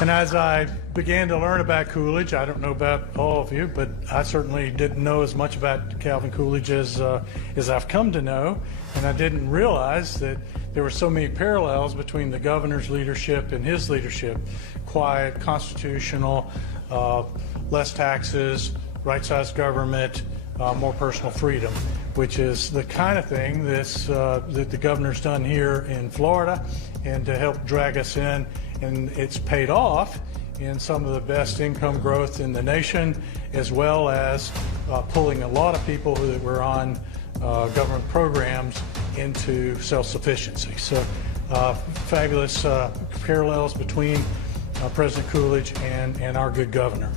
And as I began to learn about Coolidge, I don't know about all of you, but I certainly didn't know as much about Calvin Coolidge as I've come to know. And I didn't realize that there were so many parallels between the governor's leadership and his leadership. Quiet, constitutional, less taxes, right-sized government, more personal freedom, which is the kind of thing that the governor's done here in Florida, and to help drag us in. And it's paid off in some of the best income growth in the nation, as well as pulling a lot of people that were on government programs into self-sufficiency. So fabulous parallels between President Coolidge and our good governor.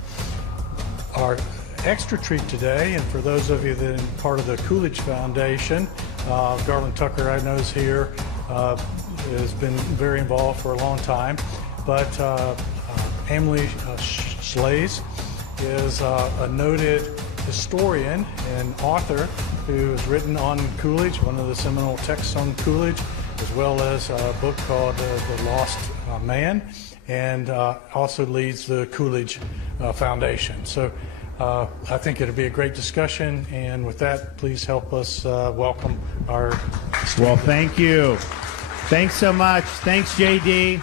Our extra treat today, and for those of you that are part of the Coolidge Foundation, Garland Tucker, I know, is here, has been very involved for a long time, but Emily Schlaze is a noted historian and author who has written on Coolidge, one of the seminal texts on Coolidge, as well as a book called The Lost Man, and also leads the Coolidge Foundation. So I think it'll be a great discussion, and with that, please help us welcome our... Well, thank you. Thanks so much. Thanks, JD.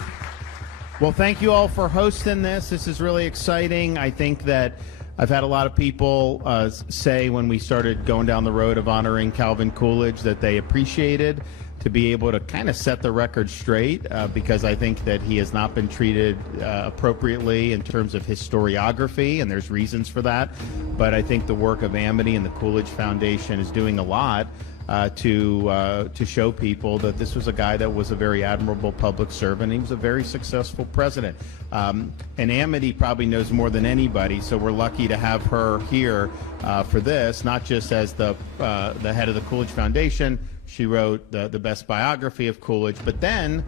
Well, thank you all for hosting this. This is really exciting. I think that I've had a lot of people say when we started going down the road of honoring Calvin Coolidge that they appreciated to be able to kind of set the record straight, because I think that he has not been treated appropriately in terms of historiography, and there's reasons for that. But I think the work of Amity and the Coolidge Foundation is doing a lot to show people that this was a guy that was a very admirable public servant. He was a very successful president. And Amity probably knows more than anybody, so we're lucky to have her here for this, not just as the head of the Coolidge Foundation. She wrote the best biography of Coolidge, but then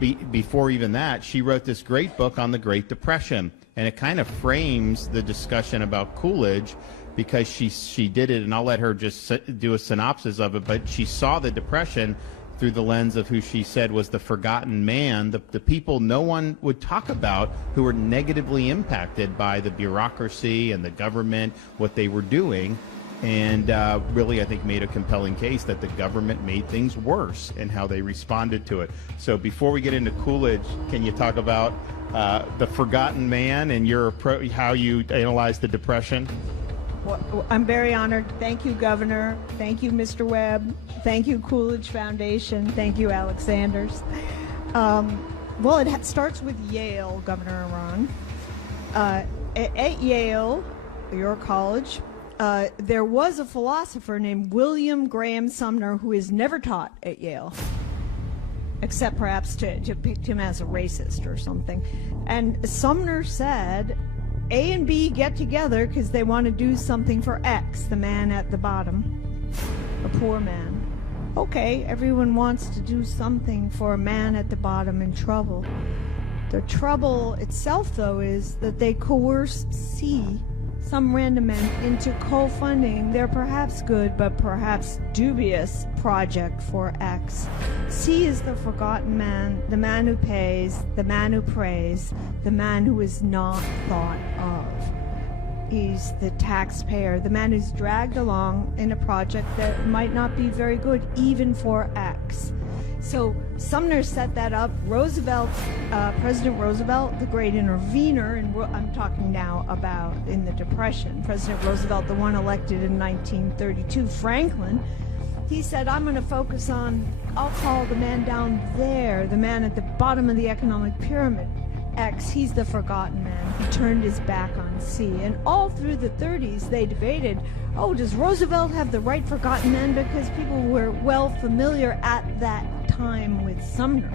before even that, she wrote this great book on the Great Depression, and it kind of frames the discussion about Coolidge, because she did it, and I'll let her just do a synopsis of it, but she saw the Depression through the lens of who she said was the forgotten man, the people no one would talk about who were negatively impacted by the bureaucracy and the government, what they were doing, and really, I think, made a compelling case that the government made things worse and how they responded to it. So before we get into Coolidge, can you talk about the forgotten man and your how you analyze the Depression? Well, I'm very honored. Thank you, Governor. Thank you, Mr. Webb. Thank you, Coolidge Foundation. Thank you, Alex Sanders. Well, it starts with Yale, Governor Ron. At Yale, your college, there was a philosopher named William Graham Sumner who is never taught at Yale, except perhaps to pick him as a racist or something. And Sumner said, A and B get together because they want to do something for X, the man at the bottom, a poor man. Okay, everyone wants to do something for a man at the bottom in trouble. The trouble itself, though, is that they coerce C, some random man, into co-funding their perhaps good but perhaps dubious project for X. C is the forgotten man, the man who pays, the man who prays, the man who is not thought of. He's the taxpayer, the man who's dragged along in a project that might not be very good even for X. So Sumner set that up. Roosevelt, President Roosevelt, the great intervener, and I'm talking now about in the Depression, President Roosevelt, the one elected in 1932, Franklin, he said, I'm going to focus on, I'll call the man down there, the man at the bottom of the economic pyramid, X, he's the forgotten man. He turned his back on C. And all through the 30s, they debated, oh, does Roosevelt have the right forgotten man? Because people were well familiar at that time with Sumner.